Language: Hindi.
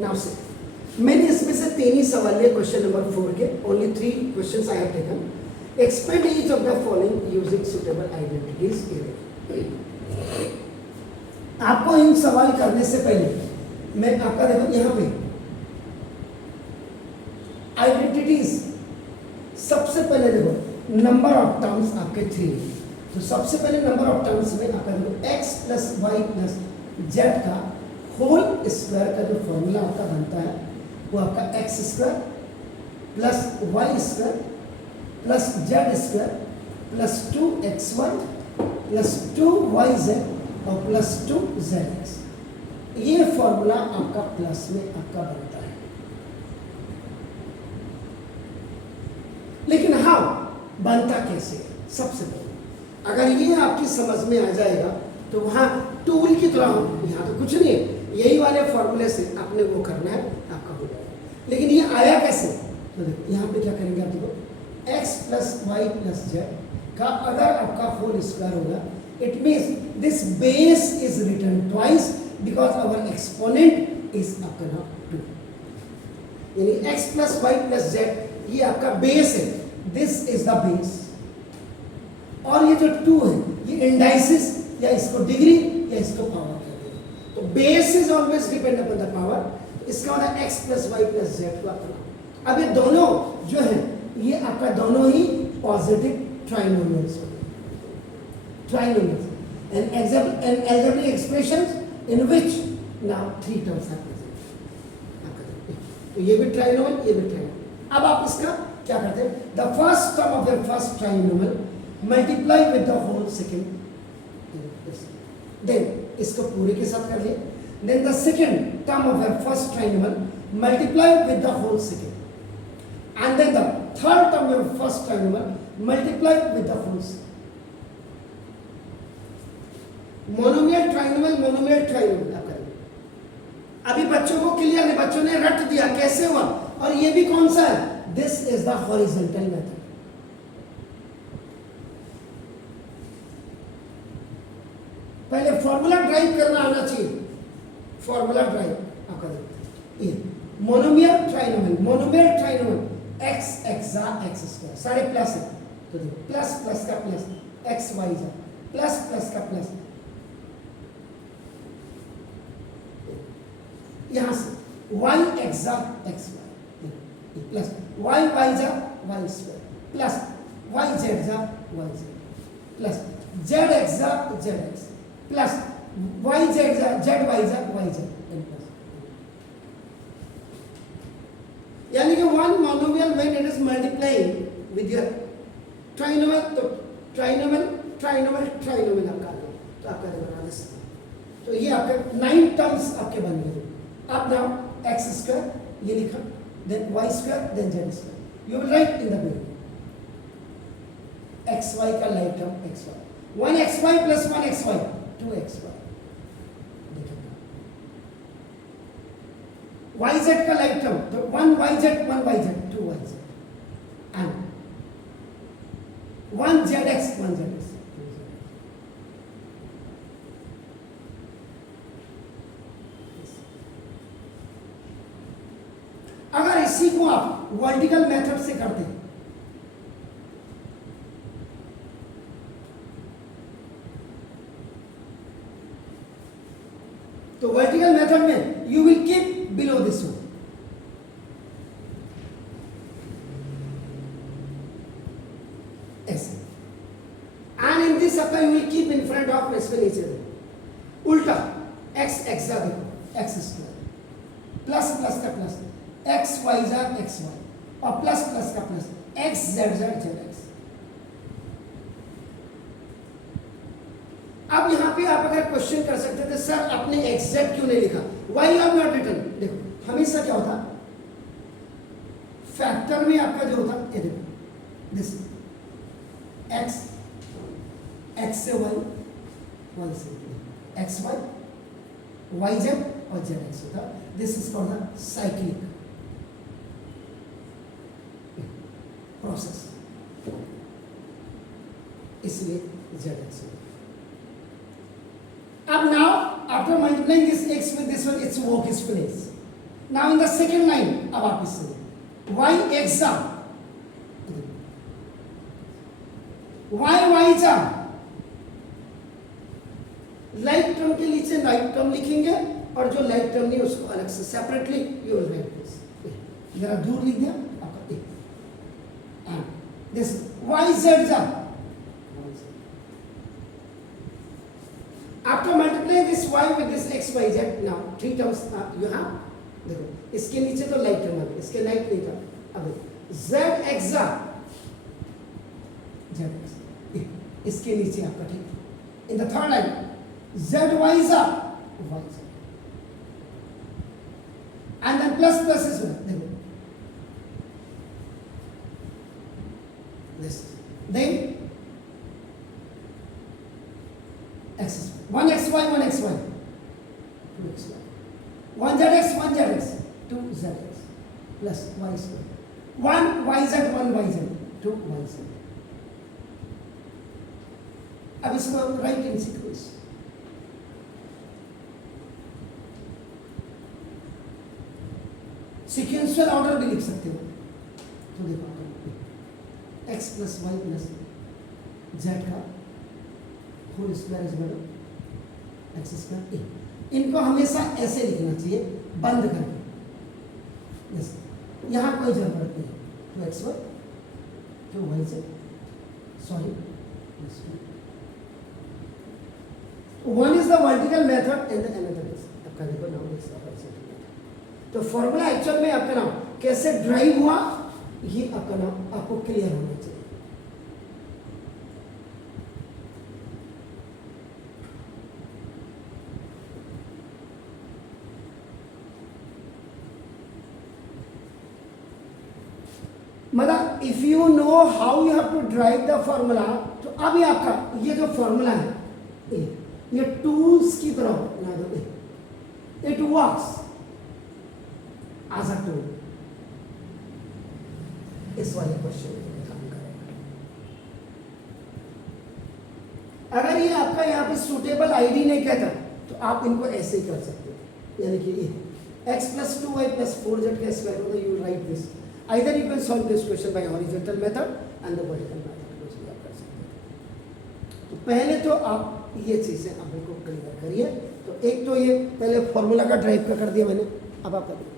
नाउ से मैंने इसमें से 3 ही सवाल लिए क्वेश्चन नंबर 4 के, only 3 questions I have taken. Expand each of the following using suitable identities. आपको इन सवाल करने से पहले मैं आपका देखो यहाँ पे आइडेंटिटीज, सबसे पहले देखो नंबर ऑफ टर्म्स आपके 3. तो सबसे पहले नंबर ऑफ टर्म्स में आपका देखो x plus Y plus Z का होल स्क्वायर का जो फॉर्मूला आपका बनता है वो आपका X square plus Y square plus Z square plus 2xy plus 2yz और प्लस 2zx. ये फॉर्मूला आपका प्लस में आपका बनता है. लेकिन हाँ, बनता कैसे? सबसे पहले अगर ये आपकी समझ में आ जाएगा तो वहाँ टूल की तरह, यहाँ तो कुछ नहीं है, यही वाले फॉर्मूले से आपने वो करना है, आपका हो जाएगा. लेकिन ये आया कैसे? तो देखो यहाँ पे क्या करेंगे आप, देखो x plus Y plus Z का अगर आपका होल स्क्वायर होगा, it means this base is written twice because our exponent is आपका 2. यानी x plus Y plus Z ये आपका बेस है, दिस इज द बेस. और ये जो 2 है ये इंडाइसिस या इसको डिग्री या इसको पावर कहते हैं. तो base is always depend upon the power. इसका मतलब x plus Y plus Z को आपका. अब ये दोनों जो है ये आपका दोनों ही पॉजिटिव ट्राइनोमियल्स होंगे. Trinomials and algebraic expressions in which now 3 terms are present. तो ये भी ट्राइनोमियल, ये भी ट्राइनोमियल. अब आप इसका क्या करते हैं, the first term of the first trinomial multiply with the whole second. Then इसको पूरे के साथ कर लिए. Then the second term of the first trinomial multiply with the whole second. And then the third term of first trinomial multiply with the whole second. Monomial trinomial, monomial trinomial आप करेंगे. अभी बच्चों को क्लियर है, बच्चों ने रट दिया कैसे हुआ. और ये भी कौन सा है, this is the horizontal method. पहले फॉर्मूला ड्राइव करना आना चाहिए. फॉर्मूला ड्राइव आपका ये monomial trinomial, monomial trinomial x एक्सा एक्स स्क्वायर सारे प्लस है. तो देखो प्लस प्लस का प्लस एक्स वाई जा प्लस प्लस का प्लस यहां से y एक्सा X Y plus y Y जा Y square plus y Z जा वाई जेड प्लस z एक्सा Z X plus y Z जा जेड वाई जा वाई जेड. यानी कि one monomial when it is multiplying with your trinomial, तो ट्राइनोमियल ट्राइनोमियल ट्राइनोमियल आपका तो आपका बना दे. तो ये आपके 9 टर्म्स आपके बन गए. अब नाउ एक्स स्क्वायर ये लिखा, then Y square, then Z square. You will write in the beginning X Y का like term X Y, 1xy plus 1xy 2xy. yz का लाइक टर्म तो 1yz 1yz 2yz and 1zx 1zx. अगर इसी को आप वर्टिकल मेथड से करते हैं तो वर्टिकल मेथड में you will keep below this one. ऐसे. And in this apply you will keep in front of respect each other. उल्टा x एक्सा देखो x स्क्वायर प्लस प्लस का प्लस x y जा x y और प्लस प्लस का plus x z z z x. अब यहाँ पे आप अगर क्वेश्चन कर सकते थे सर आपने एग्जैक्ट क्यों नहीं लिखा, वाई आर नॉट रिटन. देखो हमेशा क्या होता फैक्टर में आपका जो होता ये देखो दिस एक्स एक्स से वाई वाई से एक्स वाई वाई जेड और जेड एक्स होता. This is called the cyclic process, इसलिए जेड एक्स होता. Now, after multiplying this x with this one, its work is finished. Now in the second line अब आप इससे वाई एक्सा वाई जा लाइक टर्म के नीचे लाइक टर्म लिखेंगे और जो लाइक टर्म नहीं उसको अलग से separately you will write this. जरा दूर लिख दिया आपका ए दिस वाई जेड जा after multiply this Y with this X Y Z now three terms you have. देखो इसके नीचे तो लाइक टर्म आ गया, इसके लाइक नहीं था। अब जेड एक्सा जेड एक्स इसके नीचे आपका ठीक। In the third line z y za y z and then plus plus is what देखो this then x is 1 x y 1 x y 2 x y 1 z x 1 z x 2 z x plus y square 1 y z 1 y z 2 y z। अब इसको write in sequence sequential order भी लिख सकते हो। तो देखो x plus Y plus Z का होल स्क्वायर इज बराबर एक्स स्क्वायर ए। इनको हमेशा ऐसे लिखना चाहिए बंद करके, जैसे यहाँ कोई जरूरत नहीं। Two X Y two Y Z sorry one is the vertical method and the another is आपका देखो नाउ इज तो फॉर्मूला एक्चुअल में आपका नाम कैसे ड्राइव हुआ ये आपका नाम आपको क्लियर होना चाहिए। मतलब if you know how you have to derive the formula तो अब ये आपका ये जो फॉर्मूला है ये टूल्स की तरह बना दो। It works as a tool. इस वाले क्वेश्चन में काम करेगा। अगर ये आपका यहाँ पे सुटेबल आईडी नहीं कहता तो आप इनको ऐसे ही कर सकते हो, यानी कि ये x plus 2y plus 4z का स्क्वायर होगा। You right this either you can solve this question by horizontal method and the vertical method, कुछ भी आप कर सकते हो। तो पहले तो आप ये चीजें आप को क्लियर करिए। तो एक तो ये पहले फॉर्मूला का ड्राइव का कर दिया मैंने, अब आप